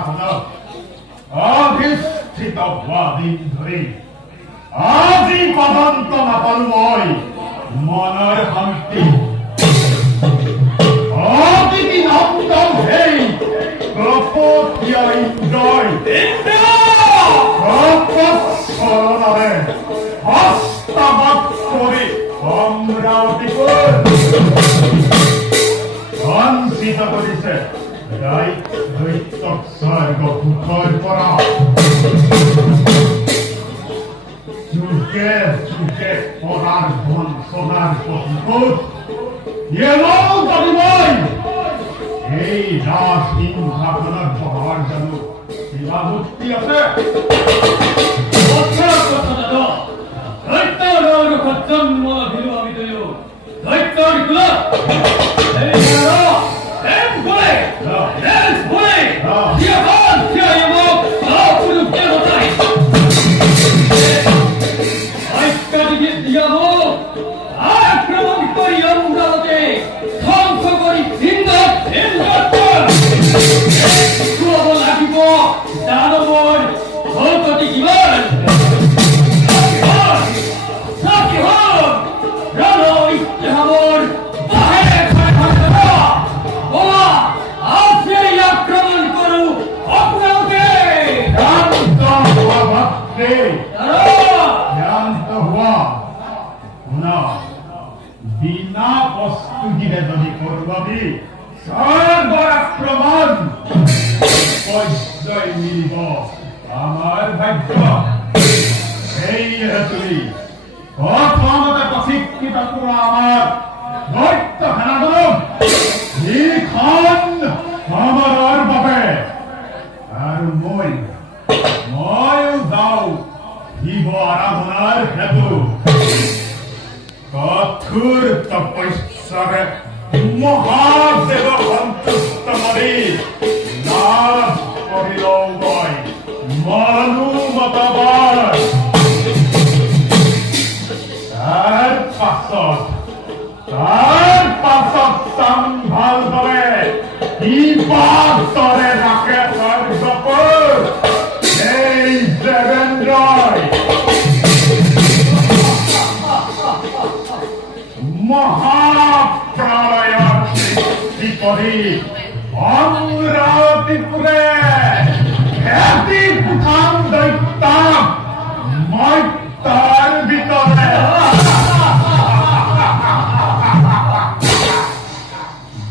সিংহাসনত অধিষ্ঠিত হোৱা দিন ধৰি আজি পৰ্যন্ত নাপালো মই মনৰ শান্তি। সেই কপটীয়া ইন্দ্ৰই চৰণৰে হস্তবাদ কৰি অমৰাৱতীকৈ বঞ্চিত কৰিছে দৈত্যক স্বৰ্গ সুখৰ পৰা। যুগে যুগে কৰাৰ বঞ্চনাৰ প্ৰতিশোধ এনেও পাৰিবই। এই ৰাজ সিংহাসনত বহাৰ জানো কিবা মুক্তি আছে? জন্ম দিলো আমি দুয়ো দৈত্যৰ কুলত। আক্ৰমণ কৰি অমৰাবতী ধ্বংস কৰি লাগিব দানৱৰ ভৌততি কিমান আক্রমণ করু অমরাবতী। বিনা প্রস্তুতিরে যদি করবি সর্বর আক্রমণ পর্যায় মিলিব আমার ভাগ্য। এই হেতুই প্রথমতে প্রশিক্ষিত করা আমার দৈত্য সেনাদল যিখন আমার বাবে আর ময়ো যাও শিৱ আৰাধনাৰ হেতু। কঠোৰ তপস্যাৰে মহাদেৱ সন্তুষ্ট কৰি লাভ কৰিলও মই মনোমতবাদ। তাৰ পাছত চাম ভালদৰে কিবাদৰে ৰাখে স্বৰ্গপুৰ এই দেৱেন্দ্ৰই। মহাপ্ৰলয়ৰ সৃষ্টি কৰি অমৰাৱতীপুৰে খেতি পুঠাম দৈত্যাক মই তাৰ ভিতৰে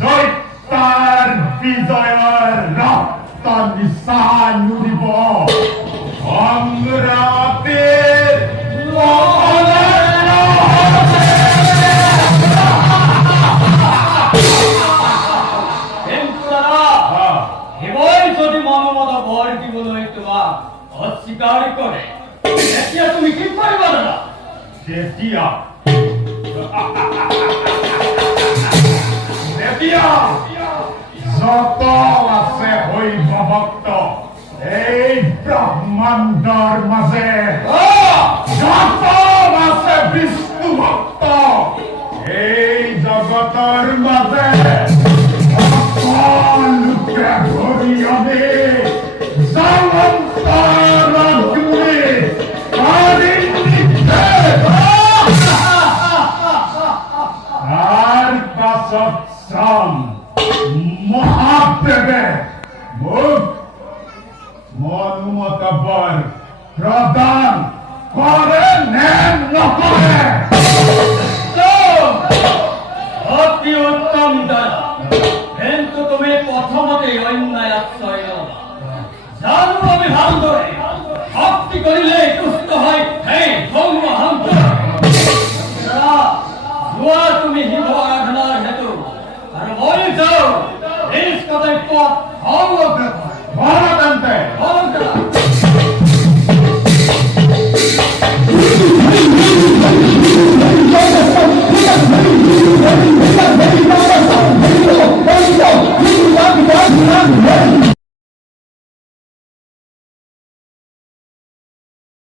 দৈত্যাৰ বিজয়ৰ ৰক্ত নিচান নুৰিব অমৰাৱতীৰ অস্বীকাৰ কৰে এতিয়া তুমি কি কৰিবা দাদা? তেতিয়া যত আছে শৈৱ ভক্ত এই ব্ৰহ্মাণ্ডৰ মাজে, যত আছে বিষ্ণু ভক্ত এই জগতৰ মাজে, সকলোকে ধৰি আমি মহাদেৱে মোক মনোমতবাদ প্ৰদান কৰে নে নকৰে? অতি উত্তম দাদা, কিন্তু তুমি প্ৰথমতে অন্যায় আশ্ৰয় লবা। জানো আমি ভালদৰে ভক্তি কৰিলে তুষ্ট হয় সেই ধৰ্ম যোৱা তুমি শিৱ আৰাধনাৰ হেতু আৰু মই যাওঁ নিজ কৰ্তব্যত